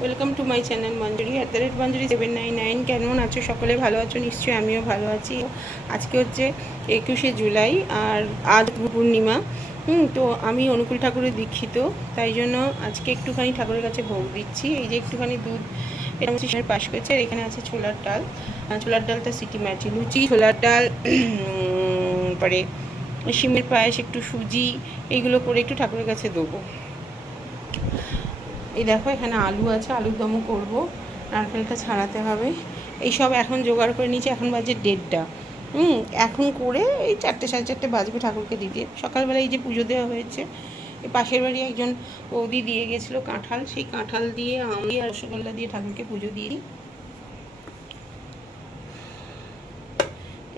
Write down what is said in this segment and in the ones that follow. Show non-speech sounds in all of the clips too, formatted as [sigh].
Welcome to my channel Manjuri at the rate Manjuri seven nine nine কেমন আছো? সকলে ভালো আছো? নিশ্চয়ই আমিও ভালো আছি। আজকে হচ্ছে একুশে জুলাই আর আজ পূর্ণিমা। হুম, তো আমি অনুকূল ঠাকুরের দীক্ষিত। তাই জন্য আজকে একটুখানি ঠাকুরের কাছে ভোগ দিচ্ছি। এই যে একটুখানি দুধ, এটা হচ্ছে পাশ করেছে, আর এখানে আছে ছোলার ডাল। ছোলার ডালটা সিটি মারছি লুচি, ছোলার ডাল পরে সিমের পায়েস, একটু সুজি, এইগুলো করে একটু ঠাকুরের কাছে দেবো। এই দেখো, এখানে আলু আছে, আলুর দমও করব। নারকেলটা ছাড়াতে হবে। এই সব এখন জোগাড় করে নিয়েছি, এখন বাজে দেড়টা। হুম, এখন করে এই চারটে সাড়ে চারটে বাজবে ঠাকুরকে দিতে। সকালবেলা এই যে পুজো দেওয়া হয়েছে, এই পাশের বাড়ি একজন বৌদি দিয়ে গেছিল কাঁঠাল। সেই কাঁঠাল দিয়ে আম আর রসগোল্লা দিয়ে ঠাকুরকে পুজো দিয়ে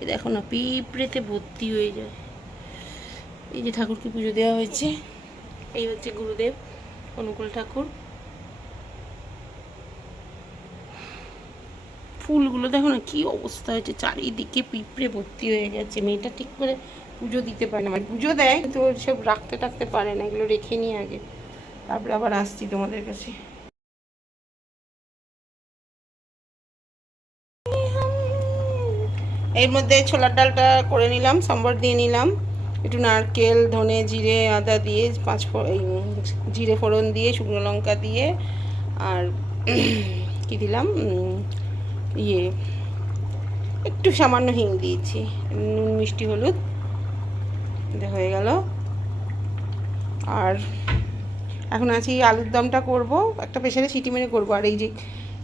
এই দেখো না, পিঁপড়েতে ভর্তি হয়ে যায়। এই যে ঠাকুরকে পুজো দেওয়া হয়েছে, এই হচ্ছে গুরুদেব, অনুকূল ঠাকুর। ফুলগুলো দেখো না, কি অবস্থা হয়েছে? চারিদিকে পিঁপড়ে ভর্তি হয়ে গেছে। মেয়েটা ঠিক করে পুজো দিতে পারে না। মানে পুজো দেয় ওর সব রাখতে টাকতে পারে না। এগুলো রেখে নিয়ে আগে। তারপরে আবার আসছি তোমাদের কাছে। এর মধ্যে ছোলার ডালটা করে নিলাম, সম্বর দিয়ে নিলাম। একটু নারকেল, ধনে, জিরে, আদা দিয়ে, পাঁচ জিরে ফোড়ন দিয়ে, শুকনো লঙ্কা দিয়ে, আর কি দিলাম? ইয়ে একটু সামান্য হিং দিয়েছি। নুন, মিষ্টি, হলুদ। হয়ে গেল। আর এখন আছি আলুর দমটা করব। একটা প্রেশারে সিটি মেরে করব। আর এই যে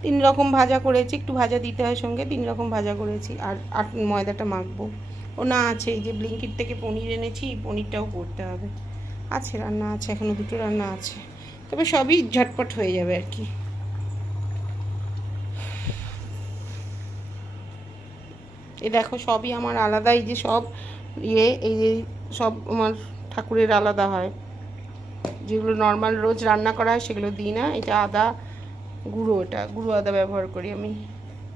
তিন রকম ভাজা করেছি, একটু ভাজা দিতে হয় সঙ্গে, তিন রকম ভাজা করেছি। আর আর ময়দাটা মাখবো। ও না আছে, এই যে ব্লিঙ্কিট থেকে পনির এনেছি পনিরটাও করতে হবে। আছে, রান্না আছে এখনও দুটো রান্না আছে। তবে সবই ঝটপট হয়ে যাবে আর কি। এই দেখো সবই আমার আলাদা, এই যে সব ইয়ে এই যে সব আমার ঠাকুরের আলাদা হয়। যেগুলো নর্মাল রোজ রান্না করা হয় সেগুলো দিই না এটা আদা গুঁড়ো, এটা গুঁড়ো আদা ব্যবহার করি আমি।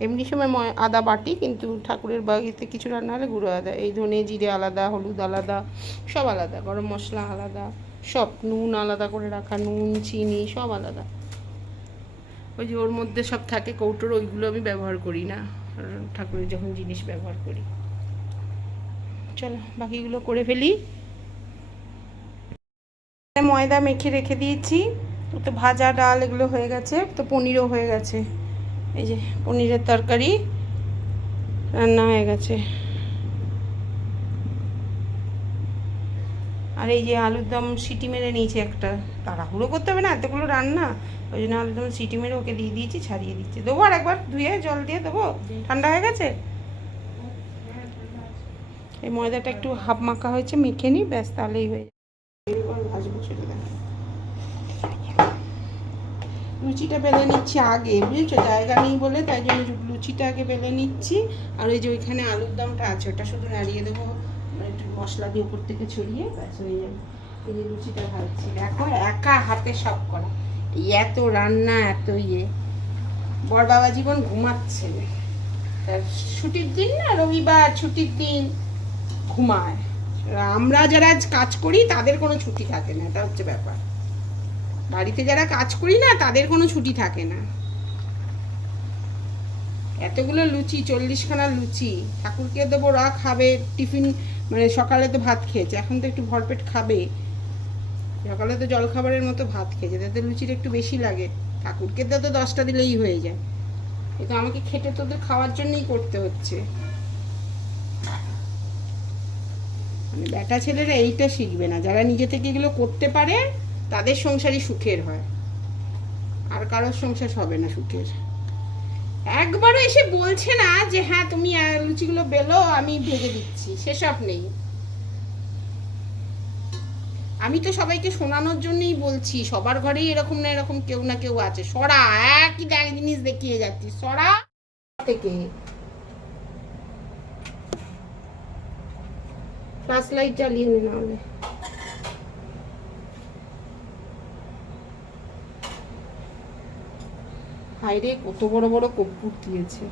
এমনি সময় ময়- আদা বাটি, কিন্তু ঠাকুরের বাড়িতে কিছু রান্না হলে গুঁড়ো আদা, এই ধনে জিরে আলাদা, হলুদ আলাদা, সব আলাদা, গরম মশলা আলাদা, সব নুন আলাদা করে রাখা, নুন, চিনি, সব আলাদা। ওই যে ওর মধ্যে সব থাকে কৌটোর, ওইগুলো আমি ব্যবহার করি না। ঠাকুরের যখন জিনিস ব্যবহার করি। চলো, বাকিগুলো করে ফেলি। ময়দা মেখে রেখে দিয়েছি। তো ভাজা ডাল এগুলো হয়ে গেছে, তো পনিরও হয়ে গেছে। এই যে পনিরের তরকারি, রান্না হয়ে গেছে। আর এই যে আলুর দম সিটি মেরে নিয়েছি একটা, তাড়াহুড়ো করতে হবে না, এতগুলো রান্না। ওই জন্য আলুর দম সিটি মেরে ওকে দিয়ে দিয়েছি, ছাড়িয়ে দিচ্ছি। দেবো আর একবার, ধুয়ে, জল দিয়ে দেবো? ঠান্ডা হয়ে গেছে? এই ময়দাটা একটু হাফ মাখা হয়েছে, মেখে নিই ব্যাস, তাহলেই হয়ে। লুচিটা বেলে নিচ্ছি আগে, বুঝেছ? জায়গা নেই বলে, তাই জন্য লুচিটা আগে বেলে নিচ্ছি। আর ওই যে ওইখানে আলুর দমটা আছে, ওটা শুধু নাড়িয়ে দেবো। মশলা দিয়ে উপর থেকে ছড়িয়ে ব্যাস হয়ে যাবে। এই যে লুচিটা ভাজছি। দেখো, একা হাতে সব করা। এত রান্না, এত ইয়ে। বর বাবা জীবন ঘুমাচ্ছে। তার ছুটির দিন না, রবিবার ছুটির দিন ঘুমায়। আমরা যারা কাজ করি, তাদের কোনো ছুটি থাকে না এটা হচ্ছে ব্যাপার। বাড়িতে যারা কাজ করি না, তাদের কোনো ছুটি থাকে না। এতগুলো লুচি, চল্লিশখানা লুচি, ঠাকুরকে দেবো রা খাবে, টিফিন মানে সকালে তো ভাত খেয়েছে, এখন তো একটু ভরপেট খাবে। সকালে তো জলখাবারের মতো ভাত খেয়েছে, তাতে লুচিটা একটু বেশি লাগে। ঠাকুরকে তো তো দশটা দিলেই হয়ে যায়। কিন্তু আমাকে খেটে তোদের খাওয়ার জন্যই করতে হচ্ছে। মানে বেটা ছেলেরা এইটা শিখবে না, যারা নিজে থেকে এগুলো করতে পারে, তাদের সংসারই সুখের হয়। আর কারোর সংসার হবে না সুখের। একবারও এসে বলছে না যে হ্যাঁ তুমি লুচিগুলো বেলো, আমি ভেজে দিচ্ছি। সেসব নেই। আমি তো সবাইকে শোনানোর জন্যই বলছি, সবার ঘরেই এরকম না এরকম কেউ না কেউ আছে। সরা, একই জিনিস দেখিয়ে যাচ্ছি, সরা। থেকে। ফ্লাশ লাইট জ্বালিয়ে নে নাহলে বাইরে কত বড় বড় কপ্পুর দিয়েছে।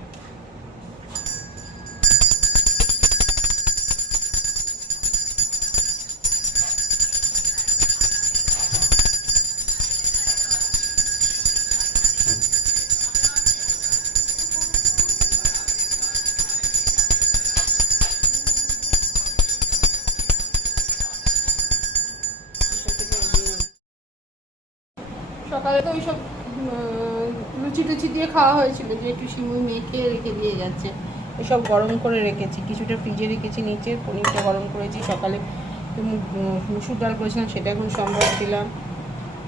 সকালে তো ওইসব লুচি টুচি দিয়ে খাওয়া হয়েছিল, যে একটু সিমুই মেখে রেখে দিয়ে যাচ্ছে। এসব গরম করে রেখেছি, কিছুটা ফ্রিজে রেখেছি, নিচে পনিরটা গরম করেছি, সকালে মুসুর ডাল করেছিলাম সেটা এখন সম্ভব দিলাম।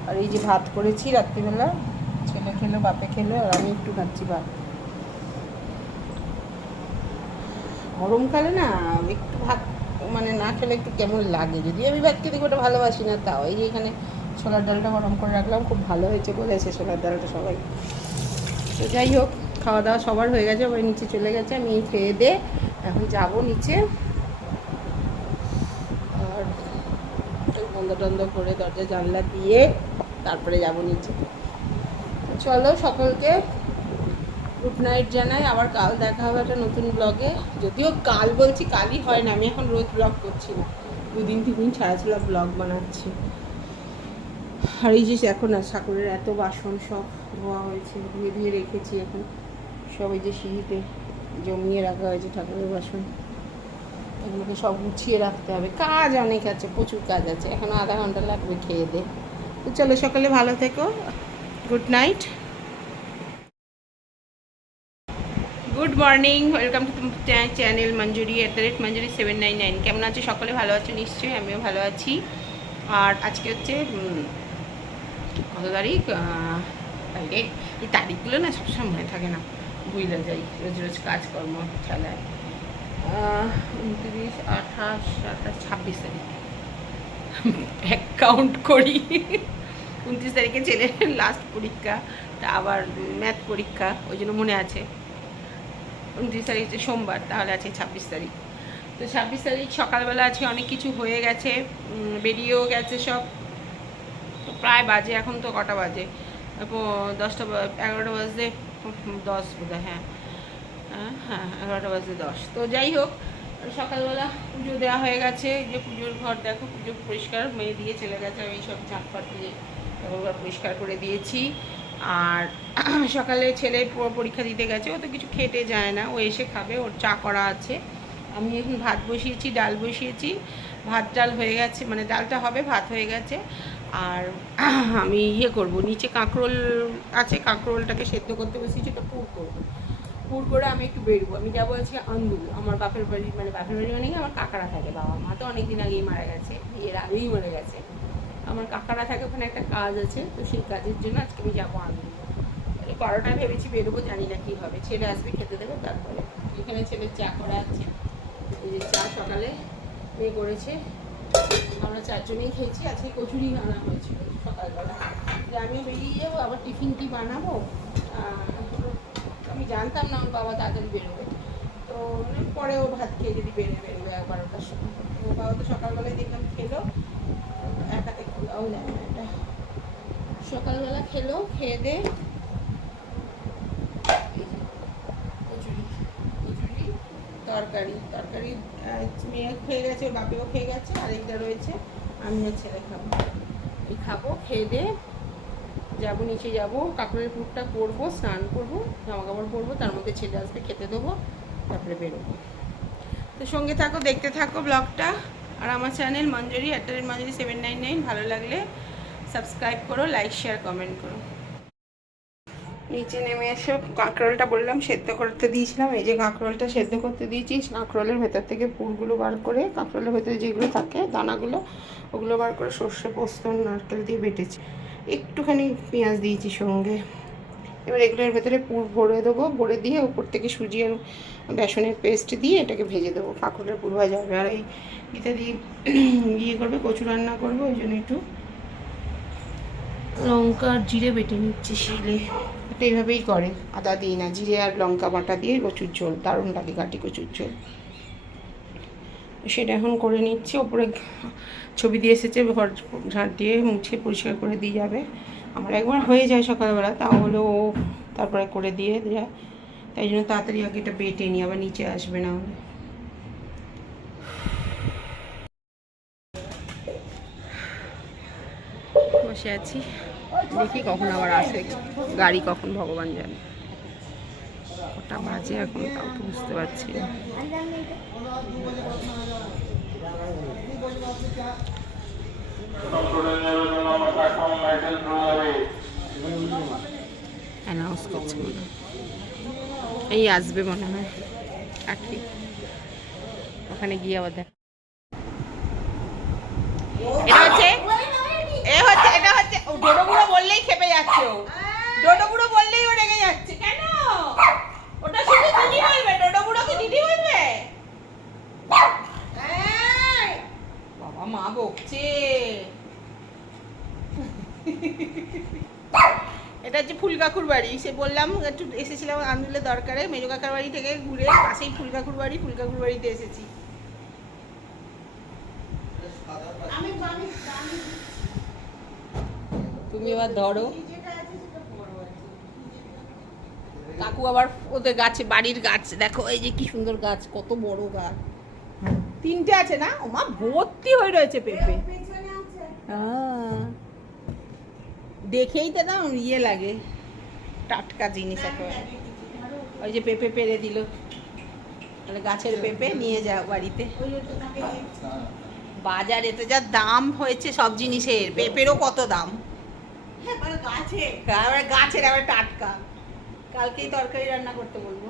আর এই যে ভাত করেছি রাত্রিবেলা, ছেলে খেলো, বাপে খেলো, আর আমি একটু খাচ্ছি ভাত। গরমকালে না, একটু ভাত মানে না খেলে একটু কেমন লাগে। যদি আমি ভাত খেতে একটা ভালোবাসি না, তাও এই যে এখানে ছোলার ডালটা গরম করে রাখলাম, খুব ভালো হয়েছে বলেছে ছোলার ডালটা সবাই। তো যাই হোক খাওয়া দাওয়া সবার হয়ে গেছে, সবাই নিচে চলে গেছে, আমি খেয়ে দে, এখন যাব নিচে। আর বন্ধ টন্ধ করে দরজা, জানলা দিয়ে তারপরে যাব নিচে। চলো সকলকে গুড নাইট জানাই, আবার কাল দেখা হবে একটা নতুন ব্লগে যদিও কাল বলছি, কালই হয় না, আমি এখন রোজ ব্লগ করছি না। দুদিন তিন দিন ছাড়া ছাড়া ব্লগ বানাচ্ছি। আর এই যে এখন না ঠাকুরের এত বাসন সব ধোয়া হয়েছে, ধুয়ে ধুয়ে রেখেছি এখন। সবাই যে সিঁড়িতে জমিয়ে রাখা হয়েছে ঠাকুরের বাসন। এগুলোকে সব গুছিয়ে রাখতে হবে। কাজ অনেক আছে, প্রচুর কাজ আছে। এখনও আধা ঘণ্টা লাগবে খেয়ে দে। তো চলো সকালে ভালো থেকো। Good night. Good morning, welcome to channel Manjuri at the rate Manjuri seven nine nine. কেমন আছো সকলে? ভালো আছো? নিশ্চয়ই আমিও ভালো আছি। আর আজকে হচ্ছে কত তারিখ আহ, এই তারিখগুলো না সবসময় মনে থাকে না। ভুলে যাই রোজ রোজ কাজকর্ম চালায় উনত্রিশ আঠাশ আঠাশ ছাব্বিশ তারিখ। এক কাউন্ট করি। উনত্রিশ তারিখে ছেলের লাস্ট পরীক্ষা তা আবার ম্যাথ পরীক্ষা ওই জন্য মনে আছে। উনত্রিশ তারিখ সোমবার তাহলে আছে ছাব্বিশ তারিখ। তো ছাব্বিশ তারিখ সকালবেলা আছে অনেক কিছু হয়ে গেছে বেরিয়েও গেছে সব। প্রায় বাজে, এখন তো কটা বাজে? দশটা এগারোটা বাজতে দশ বোধ হ্যাঁ। হ্যাঁ হ্যাঁ এগারোটা বাজতে দশ। তো যাই হোক, সকালবেলা পুজো দেওয়া হয়ে গেছে। যে পুজোর ঘর, দেখো, পুজো পরিষ্কার মেয়ে দিয়ে চলে গেছে, আমি সব ঝাঁটফাট দিয়ে পরিষ্কার করে দিয়েছি। আর [clears throat] সকালে ছেলে পরীক্ষা দিতে গেছে, ও তো কিছু খেটে যায় না, ও এসে খাবে, ওর চা করা আছে। আমি এখন ভাত বসিয়েছি, ডাল বসিয়েছি, ভাত ডাল হয়ে গেছে মানে ডালটা হবে, ভাত হয়ে গেছে। আর [clears throat] আমি ইয়ে করব, নিচে কাঁকরোল আছে, কাঁকরোলটাকে সেদ্ধ করতে বসিয়েছি তো পুর করব। পুর করে আমি একটু বেরবো। আমি যাব আজকে আন্দুল, আমার বাপের বাড়ি মানে বাপের বাড়ি মানে আমার কাকারা থাকে, বাবা মা তো অনেক দিন আগেই মারা গেছে, বিয়ের আগেই মারা গেছে। আমার কাকারা থাকে, ওখানে একটা কাজ আছে, তো সেই কাজের জন্য আজকে আমি যাব আন্দুল। এই বারোটায় ভেবেছি বেরোবো, জানি না কি হবে। ছেলে আসবে, খেতে দেবো, তারপরে এখানে ছেলের চা করা আছে। এই যে চা সকালে মেয়ে করেছে আমরা চারজনেই খেয়েছি, আজকে কচুরি আনা হয়েছিল সকালবেলা। যে আমি বেরিয়ে যাব আবার টিফিন কি বানাবো? আমি জানতাম না আমার বাবা তাড়াতাড়ি বেরোবে। তো মানে পরে ও ভাত খেয়ে যদি বেরোবে বেরোবে এক বারোটার সময়। ও বাবা তো সকালবেলায় দেখলাম খেলো। একাতে খোলাও না এটা সকালবেলা খেলো, খেয়ে দে। তরকারি। মেয়ে খেয়ে গেছে, ওর বাপেও খেয়ে গেছে, আরেকটা রয়েছে, আমিও ছেলে খাব। এই খাব, খেয়ে দে যাব, নিচে যাব, কাপড়ের পুরটা পরবো, স্নান করব জামা কাপড় পরবো, তার মধ্যে ছেলে আসবে খেতে দেবো, তারপরে বেরোবো। তো সঙ্গে থাকো, দেখতে থাকো ব্লগটা, আর আমার channel Manjuri at the Manjuri seven nine nine ভালো লাগলে সাবস্ক্রাইব করো লাইক শেয়ার কমেন্ট করো। নিচে নেমে এসে কাঁকরোলটা বললাম, সেদ্ধ করতে দিয়েছিলাম। এই যে কাঁকরোলটা সেদ্ধ করতে দিয়েছি, কাঁকরোলের ভেতর থেকে পুরগুলো বার করে, কাঁকরোলের ভেতরে যেগুলো থাকে, দানাগুলো, ওগুলো বার করে সর্ষে, পোস্ত, নারকেল দিয়ে বেটেছি। একটুখানি পেঁয়াজ দিয়েছি সঙ্গে। এবার এগুলোর ভেতরে পুর ভরে দেবো, ভরে দিয়ে উপর থেকে সুজি আর বেসনের পেস্ট দিয়ে এটাকে ভেজে দেবো। কাঁকরোলের পুর ভাজা হবে। আর এই ইত্যাদি ইয়ে করবে, কচু রান্না করব, ওই জন্য একটু লঙ্কা জিরে বেটে নিচ্ছে শিলে। এটা এইভাবেই করে। আদা দিই না, জিরে আর লঙ্কা বাটা দিয়ে কচুর ঝোল, দারুণ লাগে কাটি কচুর ঝোল। সেটা এখন করে নিচ্ছে, ওপরে ছবি দিয়ে এসেছে, ঘর ঝাঁট দিয়ে মুছে পরিষ্কার করে দিয়ে যাবে। আমার একবার হয়ে যায় সকালবেলা, তাও হলো ও তারপরে করে দিয়ে যায়। তাই জন্য তাড়াতাড়ি আগে এটা বেটে নিই, আবার নিচে আসবে না হলে। বসে আছি। দেখি কখন আবার আসে, গাড়ি কখন ভগবান জানে। ওটা বাজে এখন, তাও তো বুঝতে পারছি না। কাজ করছে এই আসবে মনে হয়। কাকি ওখানে গিয়ে আবার দেখ এটা হচ্ছে এ হচ্ছে এটা হচ্ছে ও ডোডো বুড়ো বললেই খেপে যাচ্ছে ও। ডোডো বুড়ো বললেই ও রেগে যাচ্ছে। কেন? ওটা শুধু দিদি বলবে ডোডো বুড়োকে দিদি বলবে? বাবা মা বকছে। এটা হচ্ছে ফুলকাকুর বাড়ি। সে বললাম একটু এসেছিলাম আন্দুলের দরকারে মেজো কাকার বাড়ি থেকে ঘুরে পাশেই ফুলকাকুর বাড়ি ফুলকাকুর বাড়িতে এসেছি। তুমি এবার ধরো। কাকু আবার ওদের গাছে, বাড়ির গাছ। দেখো, এই যে কি সুন্দর গাছ, কত বড় গাছ। তিনটে আছে না? ও মা ভর্তি হয়ে রয়েছে পেঁপে। হ্যাঁ। দেখেই তো না ইয়ে লাগে। টাটকা জিনিস একেবারে। ওই যে পেঁপে পেরে দিল। তাহলে গাছের পেঁপে নিয়ে যাও বাড়িতে। বাজারে তো যা দাম হয়েছে সব জিনিসের। পেঁপেরও কত দাম? গাছের আবার টাটকা। কালকেই তরকারি রান্না করতে বলব।